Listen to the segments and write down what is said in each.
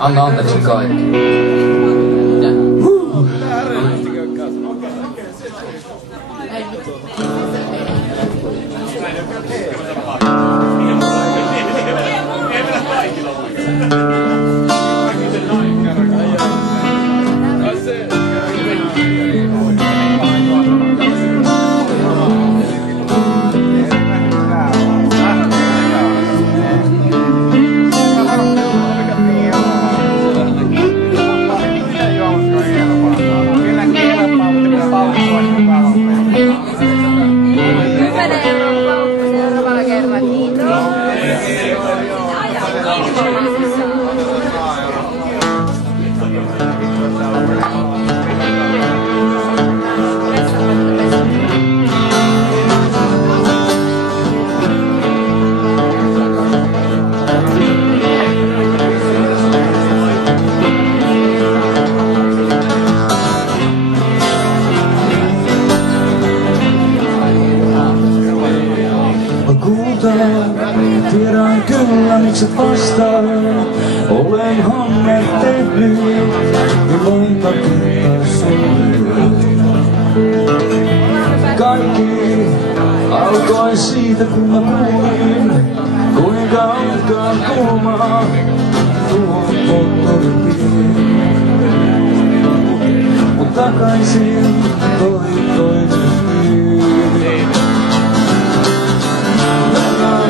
Anna anteeksi kaikki. Tiedän kyllä mikset vastaa, olenhan ne tehnyt niin monta kertaa sulle. Kaikki alkoi siitä kun mä kuulin, kuinka onkaan kuumaa tuo moottorin pii. Mut takaisin toi toinen pii.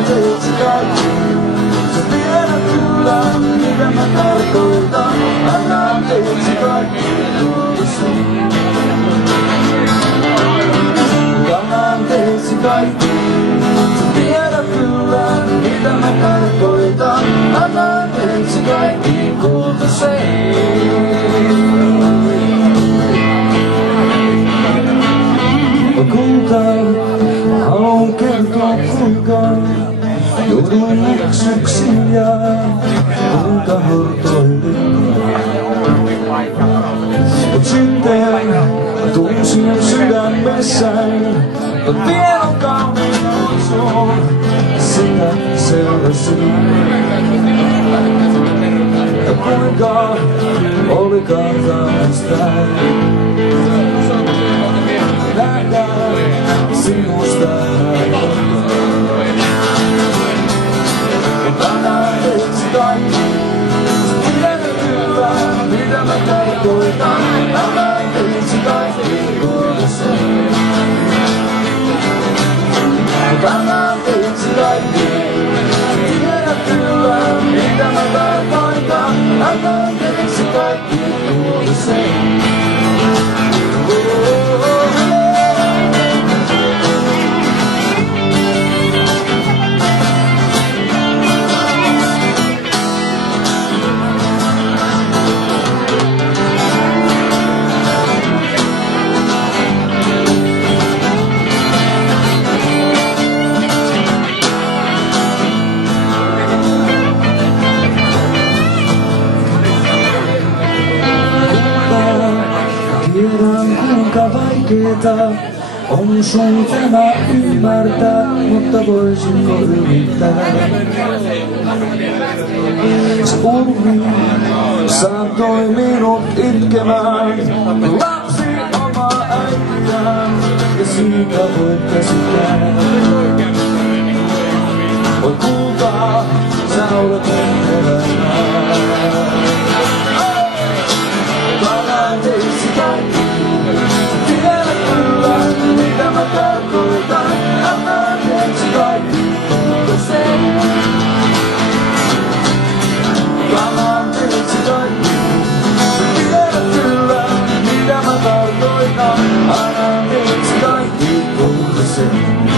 Anteeksi kaikki, sä tiedät kyllä, mitä mä tarkoitan. Anna anteeksi kaikki, anna anteeksi kaikki, sä tiedät kyllä, mitä mä tarkoitan. Anna anteeksi kaikki, kultaseni. Kulta, haluan kertoa kuinka jouduin eksyksiin ja kuinka hortoilin. Mut sitten tunsin sydämessäin, tiedon kauniin kutsuun, sitä seurasin. Ja kuinka olikaan kaunista nähdä sinusta anna anteeksi kaikki, tiedät kyllä, mitä mä tarkoitan. Anna anteeksi kaikki, kuulosen. Anna anteeksi kaikki, tiedät kyllä, mitä mä tarkoitan. Anna anteeksi kaikki, kuulosen. Tiedän kuinka vaikeeta on sun tämä ymmärtää, mutta voisinko yrittää? Se urmi saattoi minut itkemään, lapsi omaa äitiään, ja siitä voit käsittää. Oi kultaa, sä olet mun elämää. Anna anteeksi kaikki, tiedät kyllä, mitä mä tarkoitan. Anna anteeksi kaikki, kuulosen. Anna anteeksi kaikki, tiedät kyllä, mitä mä tarkoitan. Anna anteeksi kaikki, kuulosen.